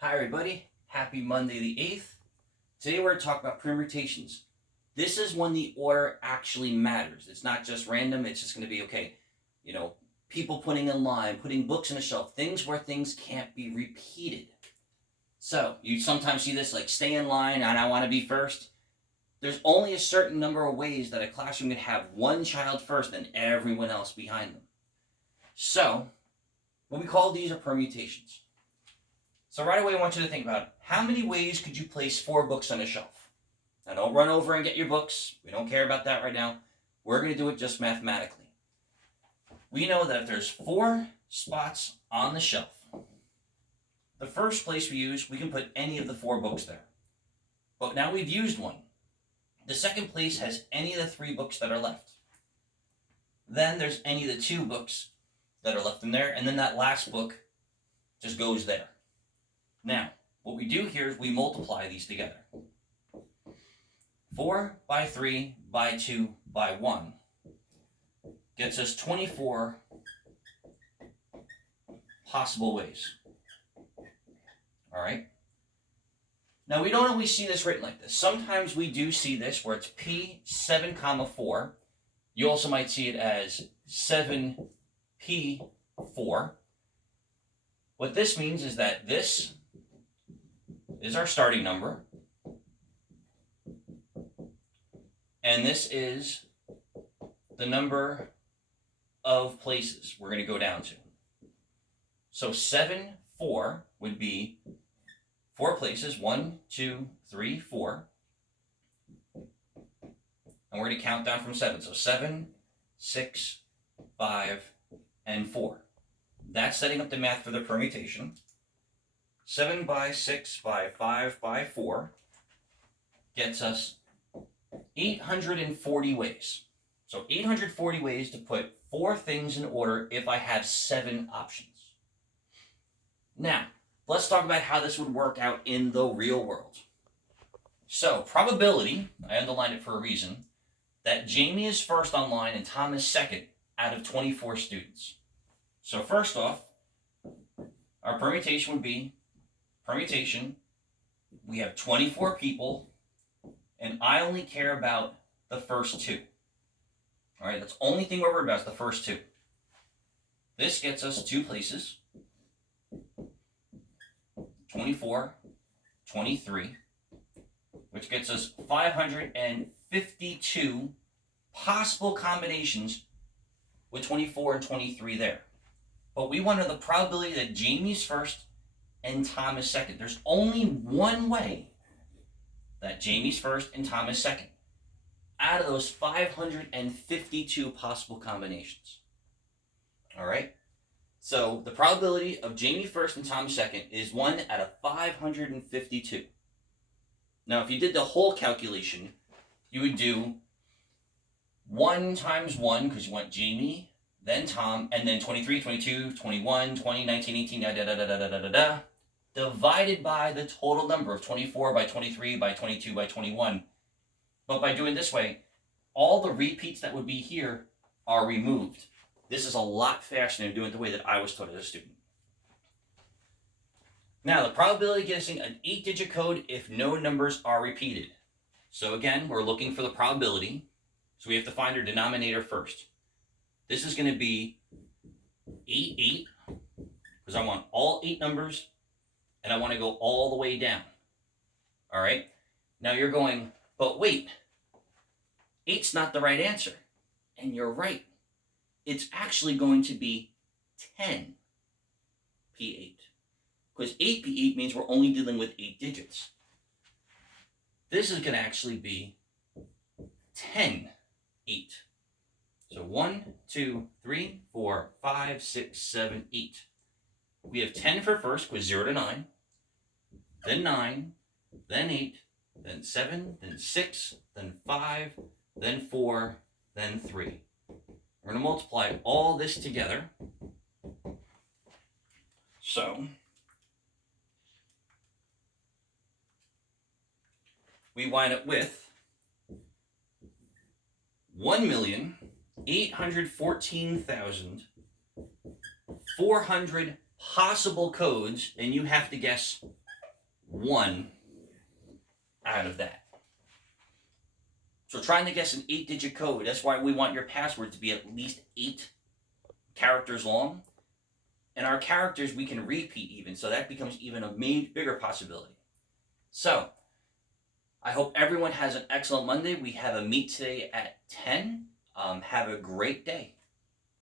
Hi everybody, happy Monday the 8th. Today we're going to talk about permutations. This is when the order actually matters. It's not just random, it's just going to be, okay, people putting in line, putting books on a shelf, things where things can't be repeated. So, you sometimes see this like stay in line and I want to be first. There's only a certain number of ways that a classroom can have one child first and everyone else behind them. So, what we call these are permutations. So right away I want you to think about how many ways could you place 4 books on a shelf? Now don't run over and get your books. We don't care about that right now. We're going to do it just mathematically. We know that if there's 4 spots on the shelf, the first place we use, we can put any of the 4 books there. But now we've used one. The second place has any of the 3 books that are left. Then there's any of the 2 books that are left in there, and then that last book just goes there. Now, what we do here is we multiply these together. 4 by 3 by 2 by 1 gets us 24 possible ways. All right? Now, we don't always see this written like this. Sometimes we do see this where it's P7, 4. You also might see it as 7P4. What this means is that this is our starting number, and this is the number of places we're going to go down to. So 7, 4 would be 4 places, 1, 2, 3, 4, and we're going to count down from 7. So 7, 6, 5, and 4. That's setting up the math for the permutation. 7 by 6 by 5 by 4 gets us 840 ways. So 840 ways to put 4 things in order if I have 7 options. Now, let's talk about how this would work out in the real world. So, probability, I underlined it for a reason, that Jamie is first on line and Tom is second out of 24 students. So first off, our permutation would be we have 24 people, and I only care about the first 2. All right, that's the only thing we're worried about is the first 2. This gets us 2 places, 24, 23, which gets us 552 possible combinations with 24 and 23 there. But we wanted the probability that Jamie's first and Tom is second. There's only one way that Jamie's first and Tom is second out of those 552 possible combinations. All right? So the probability of Jamie first and Tom second is 1 out of 552. Now, if you did the whole calculation, you would do 1 times 1, because you want Jamie, then Tom, and then 23, 22, 21, 20, 19, 18, divided by the total number of 24 by 23 by 22 by 21. But by doing this way, all the repeats that would be here are removed. This is a lot faster than doing it the way that I was taught as a student. Now, the probability of guessing an 8-digit code if no numbers are repeated. So again, we're looking for the probability. So we have to find our denominator first. This is going to be 8, 8, because I want all 8 numbers, and I want to go all the way down. All right? Now you're going, but wait, 8's not the right answer. And you're right. It's actually going to be 10 P8. Because 8 P8 means we're only dealing with 8 digits. This is going to actually be 10 8. So 1, 2, 3, 4, 5, 6, 7, 8. We have 10 for first, because 0 to 9, then 9, then 8, then 7, then 6, then 5, then 4, then 3. We're going to multiply all this together. So we wind up with 1,814,400 possible codes, and you have to guess 1 out of that. So trying to guess an 8-digit code, that's why we want your password to be at least 8 characters long. And our characters we can repeat even, so that becomes even a bigger possibility. So, I hope everyone has an excellent Monday. We have a meet today at 10. Have a great day.